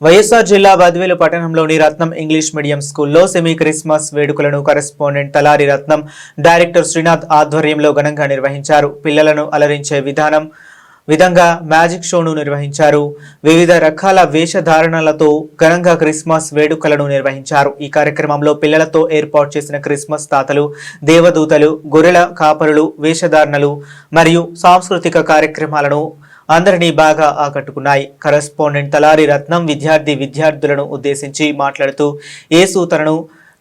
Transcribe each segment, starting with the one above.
వైఎస్ఆర్ జిల్లా బద్వేలు పట్టణంలోని రత్నం English medium స్కూల్లో సెమీ క్రిస్మస్ వేడుకలను కరెస్పాండెంట్ తలారి రత్నం డైరెక్టర్ శ్రీనాథ్ ఆధ్వర్యంలో ఘనంగా నిర్వహించారు. పిల్లలను అలరించే విధంగా మ్యాజిక్ షోను నిర్వహించారు. వివిధ రకాల వేషధారణలతో ఘనంగా క్రిస్మస్ వేడుకలను నిర్వహించారు. ఈ కార్యక్రమంలో పిల్లలతో ఏర్పాటు చేసిన క్రిస్మస్ తాతలు, దేవదూతలు, గొర్రెల కాపరులు వేషధారణలు మరియు సాంస్కృతిక కార్యక్రమాలను అందరినీ బాగా ఆకట్టుకున్నాయి. కరెస్పాండెంట్ తలారి రత్నం విద్యార్థులను ఉద్దేశించి మాట్లాడుతూ యేసు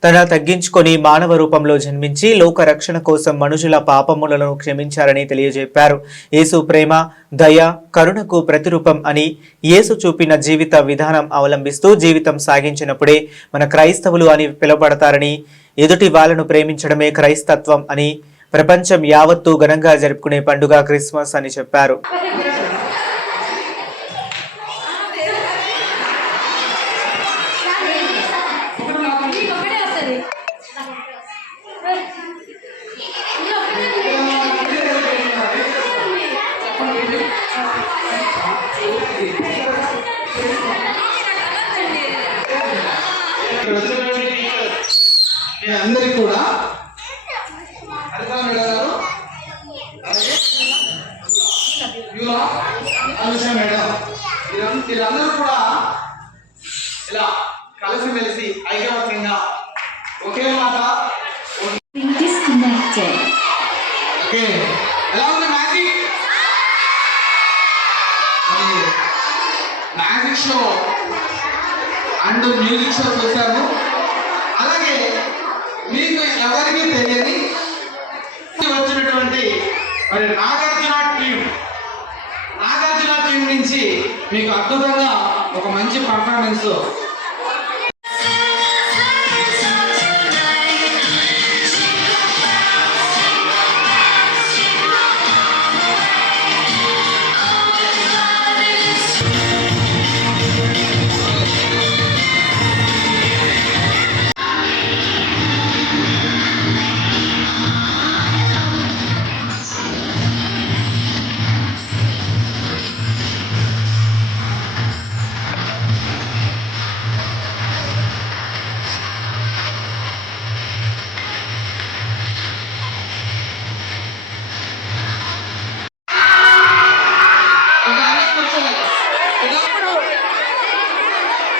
తన తగ్గించుకొని మానవ రూపంలో జన్మించి లోక రక్షణ కోసం మనుషుల పాపములను క్షమించారని తెలియజెప్పారు. యేసు ప్రేమ, దయ, కరుణకు ప్రతిరూపం అని యేసు చూపిన జీవిత విధానం అవలంబిస్తూ జీవితం సాగించినప్పుడే మన క్రైస్తవులు అని పిలువబడతారని, ఎదుటి వాళ్ళను ప్రేమించడమే క్రైస్తత్వం అని, ప్రపంచం యావత్తూ ఘనంగా జరుపుకునే పండుగ క్రిస్మస్ అని చెప్పారు. అందరికి కూడా వీళ్ళందరూ కూడా ఇలా కలిసిమెలిసి ఐకమత్యంగా ఒకే మాట ఎలా ఉంది magic show and music show చూసాము. అలాగే మీకు ఎవరికి తెలియని వచ్చినటువంటి మరి నాగార్జున టీం నుంచి మీకు అద్భుతంగా ఒక మంచి పర్ఫార్మెన్స్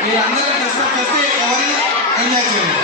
మీరందరూ డిస్కస్ చేస్తే ఎవరైనా ఎంజాయ్ చేయండి.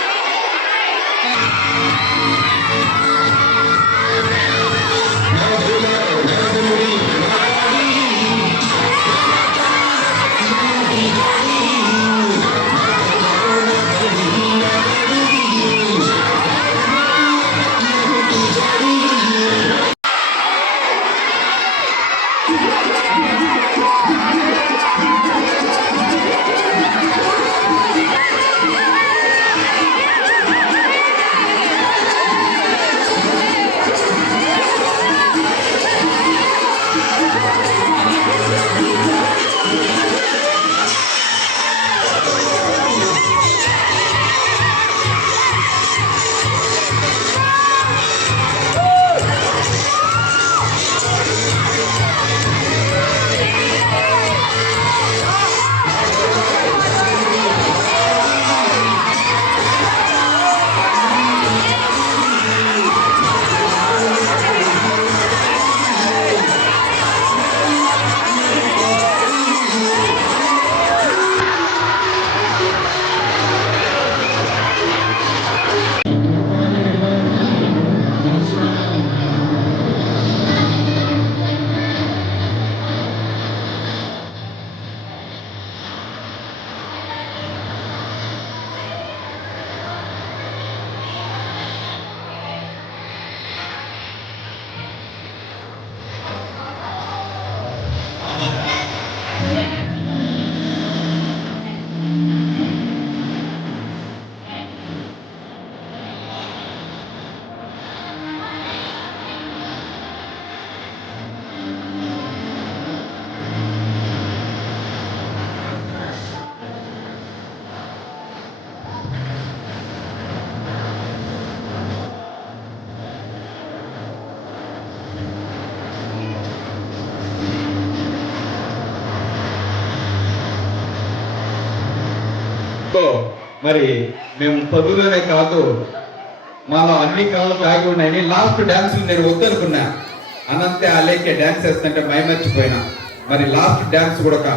సో మరి మేము చదువులోనే కాదు మాలో అన్ని కళలు దాగి ఉన్నాయని లాస్ట్ డ్యాన్స్ నేను వద్దనుకున్నా. అనంతే అలేకే డ్యాన్స్ వేస్తుంటే మైమర్చిపోయినా. మరి లాస్ట్ డ్యాన్స్ కూడా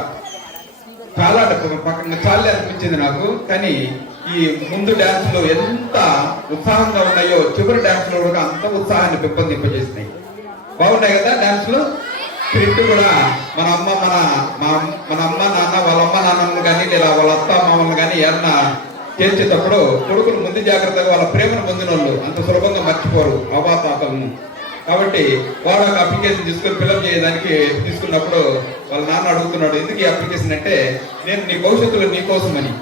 చాలా పక్కన చాలా అనిపించింది నాకు. కానీ ఈ ముందు డ్యాన్స్ లో ఎంత ఉత్సాహంగా ఉన్నాయో చివరి డ్యాన్స్ లో కూడా అంత ఉత్సాహాన్ని పెంపొందింపజేసినాయి. బాగున్నాయి కదా డ్యాన్స్ లో. స్క్రిప్ట్ కూడా మన అమ్మ నాన్న వాళ్ళ అమ్మ నాన్నను కానీ లేదా వాళ్ళ అత్త మామూలు కానీ ఏమన్నా చేర్చేటప్పుడు కొడుకులు ముందు జాగ్రత్తగా వాళ్ళ ప్రేమను పొందిన వాళ్ళు అంత సులభంగా మర్చిపోరు అవాతాతలను. కాబట్టి వాడు ఒక అప్లికేషన్ తీసుకొని ఫిల్అప్ చేయడానికి తీసుకున్నప్పుడు వాళ్ళ నాన్న అడుగుతున్నాడు, ఎందుకు ఈ అప్లికేషన్ అంటే నేను నీ భవిష్యత్తులో నీ కోసమని.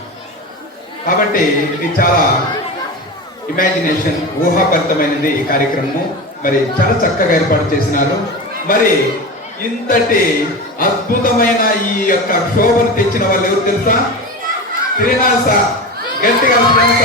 కాబట్టి ఇది చాలా ఇమాజినేషన్ ఊహాభరితమైనది ఈ కార్యక్రమము. మరి చాలా చక్కగా ఏర్పాటు చేసినారు. మరి ఇంతటి అద్భుతమైన ఈ యొక్క శోభను తెచ్చిన వాళ్ళు ఎవరు తెలుసా? శ్రీనివాస గట్టిగా శ్రీనివాస